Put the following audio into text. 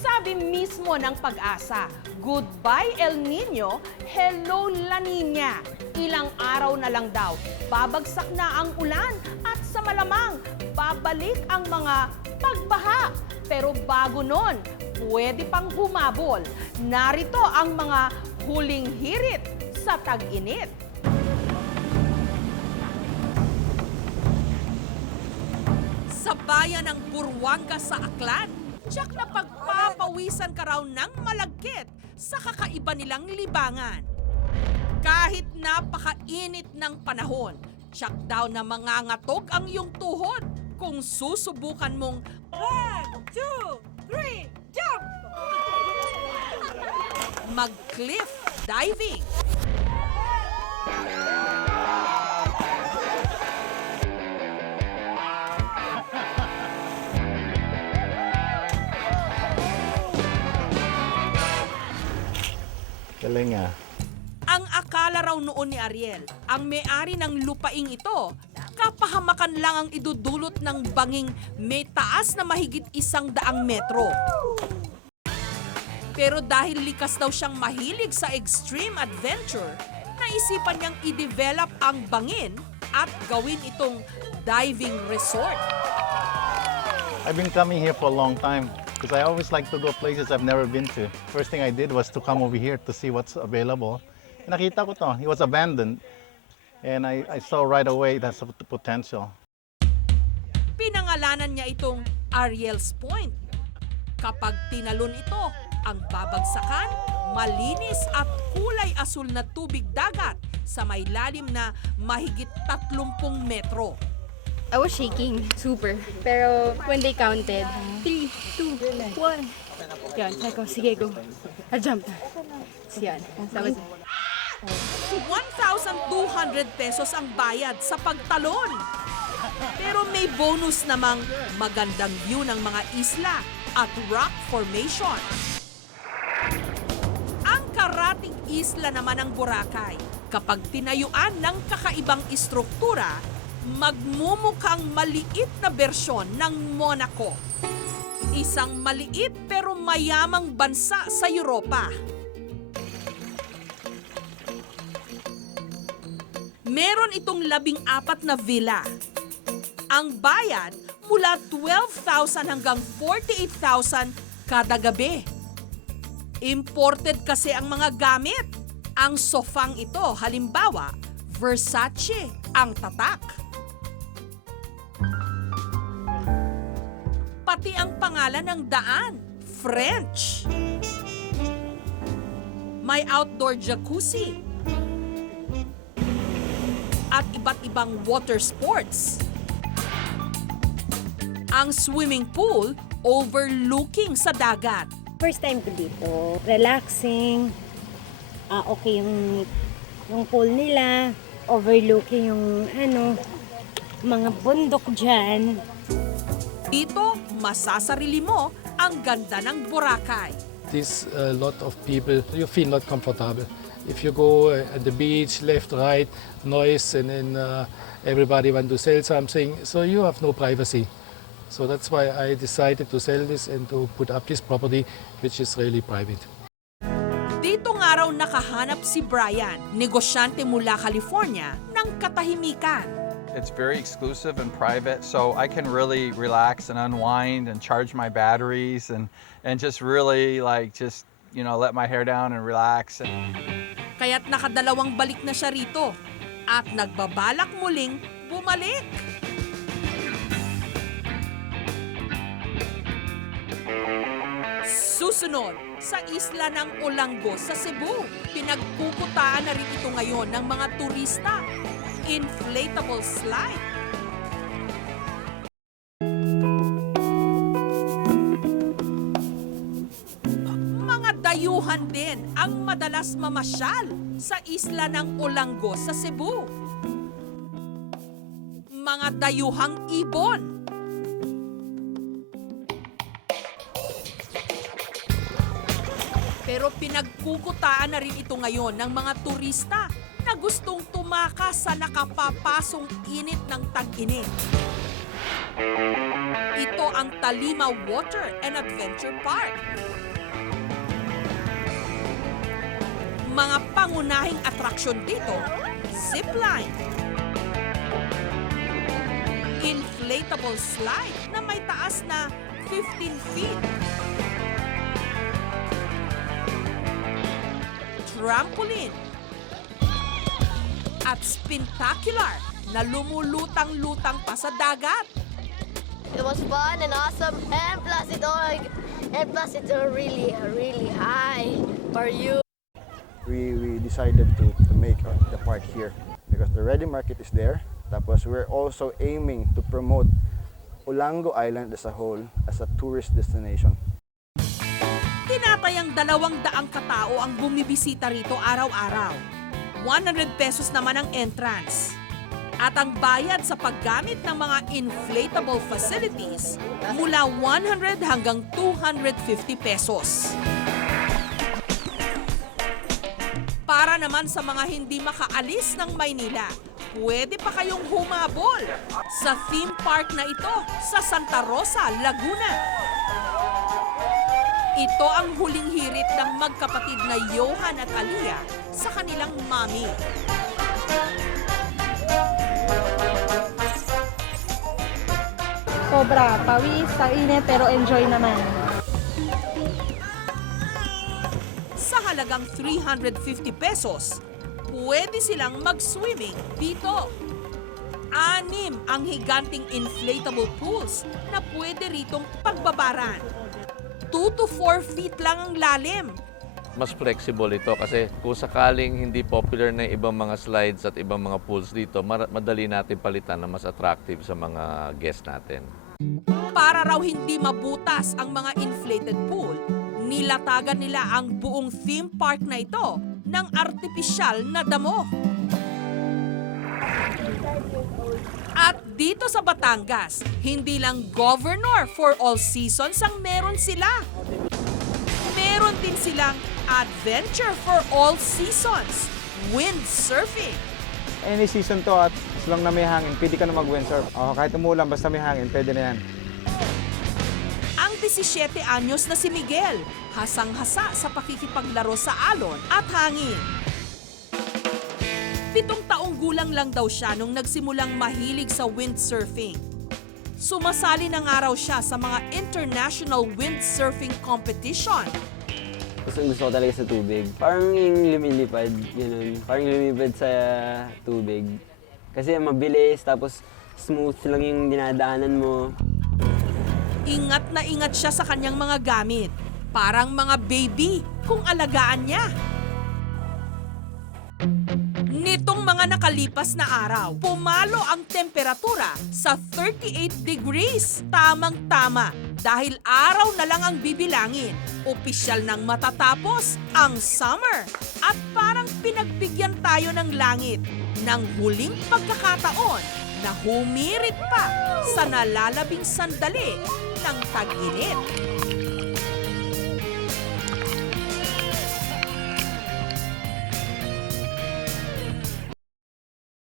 Sabi mismo ng Pag-asa, goodbye El Nino, hello La Nina. Ilang araw na lang daw, babagsak na ang ulan at sa malamang, babalik ang mga pagbaha. Pero bago nun, pwede pang humabol. Narito ang mga huling hirit sa tag-init. Sa bayan ng Buruanga sa Aklan, tiyak na pagpapawisan ka raw ng malagkit sa kakaiba nilang libangan. Kahit napakainit ng panahon, tiyak daw na mangangatog ang iyong tuhod kung susubukan mong 1, 2, 3, jump! Mag-cliff diving. Galing ah. Ang akala raw noon ni Ariel, ang may-ari ng lupaing ito, kapahamakan lang ang idudulot ng banging may taas na mahigit 100 metro. Pero dahil likas daw siyang mahilig sa extreme adventure, naisipan niyang i-develop ang bangin at gawin itong diving resort. I've been coming here for a long time because I always like to go places I've never been to. First thing I did was to come over here to see what's available. Nakita ko to, it was abandoned. And I saw right away that's the potential. Pinangalanan niya itong Ariel's Point. Kapag tinalon ito, ang babagsakan, malinis at kulay asul na tubig dagat sa may lalim na mahigit 30 metro. I was shaking, super. Pero when they counted, 3, 2, 1. Yan, sabi ko, sige, go. I jumped. Yan, sabi ko. 1,200 pesos ang bayad sa pagtalon. Pero may bonus namang magandang view ng mga isla at rock formation. Ang karating isla naman ng Boracay, kapag tinayuan ng kakaibang istruktura, magmumukhang maliit na bersyon ng Monaco. Isang maliit pero mayamang bansa sa Europa. Meron itong 14 na villa. Ang bayad mula 12,000 hanggang 48,000 kada gabi. Imported kasi ang mga gamit. Ang sofang ito, halimbawa, Versace ang tatak. Pati ang pangalan ng daan, French. May outdoor jacuzzi. At iba't ibang water sports. Ang swimming pool overlooking sa dagat. First time ko dito, relaxing, okay yung pool nila, overlooking yung mga bundok dyan. Dito, masasarili mo ang ganda ng Boracay. There's a lot of people, you feel not comfortable. If you go at the beach, left, right, noise, and then everybody want to sell something, so you have no privacy. So that's why I decided to sell this and to put up this property, which is really private. Dito nga raw nakahanap si Brian, negosyante mula California, ng katahimikan. It's very exclusive and private, so I can really relax and unwind and charge my batteries and just really let my hair down and relax. Kaya't nakadalawang balik na siya rito at nagbabalak muling bumalik. Susunod, sa isla ng Olanggo sa Cebu, pinagkukutaan na rin ito ngayon ng mga turista. Inflatable slide. Mga dayuhan din ang madalas mamasyal sa isla ng Olanggo sa Cebu. Mga dayuhang ibon. Pero pinagkukutaan na rin ito ngayon ng mga turista na gustong tumakas sa nakapapasong init ng tag-init. Ito ang Talima Water and Adventure Park. Mga pangunahing atraksyon dito, zipline, inflatable slide na may taas na 15 feet, trampoline, at spintacular na lumulutang-lutang pa sa dagat. It was fun and awesome, and plus it's really high for you. We decided to make the park here because the Ready Market is there. Tapos we're also aiming to promote Olango Island as a whole as a tourist destination. Tinatayang 200 katao ang bumibisita rito araw-araw. 100 pesos naman ang entrance. At ang bayad sa paggamit ng mga inflatable facilities mula 100 hanggang 250 pesos. Para naman sa mga hindi makaalis ng Maynila, pwede pa kayong humabol sa theme park na ito sa Santa Rosa, Laguna. Ito ang huling hirit ng magkapatid na Johan at Aliyah sa kanilang mami. Sobra, pawis, sa init, pero enjoy naman. Sa halagang 350 pesos, pwede silang mag-swimming dito. 6 ang higanting inflatable pools na pwede ritong pagbabaran. 2 to 4 feet lang ang lalim. Mas flexible ito kasi kung sakaling hindi popular na ibang mga slides at ibang mga pools dito, madali natin palitan na mas attractive sa mga guests natin. Para raw hindi mabutas ang mga inflated pool, nilatagan nila ang buong theme park na ito ng artipisyal na damo. At dito sa Batangas, hindi lang governor for all seasons ang meron sila. Meron din silang adventure for all seasons, windsurfing. Any season to at as long na may hangin, pwede ka na mag-windsurf. Kahit umulan, basta may hangin, pwede na yan. Ang 17 anyos na si Miguel, hasang-hasa sa pakikipaglaro sa alon at hangin. 7 taong gulang lang daw siya nung nagsimulang mahilig sa windsurfing. Sumasali na nga raw siya sa mga international windsurfing competition. Gusto ko talaga sa tubig. Parang yung lumilipad, yun. Parang lumilipad sa tubig. Kasi mabilis, tapos smooth lang yung dinadaanan mo. Ingat na ingat siya sa kanyang mga gamit. Parang mga baby kung alagaan niya. Nitong mga nakalipas na araw, pumalo ang temperatura sa 38 degrees. Tamang-tama dahil araw na lang ang bibilangin. Opisyal nang matatapos ang summer. At parang pinagbigyan tayo ng langit ng huling pagkakataon na humirit pa sa nalalabing sandali ng tag-init.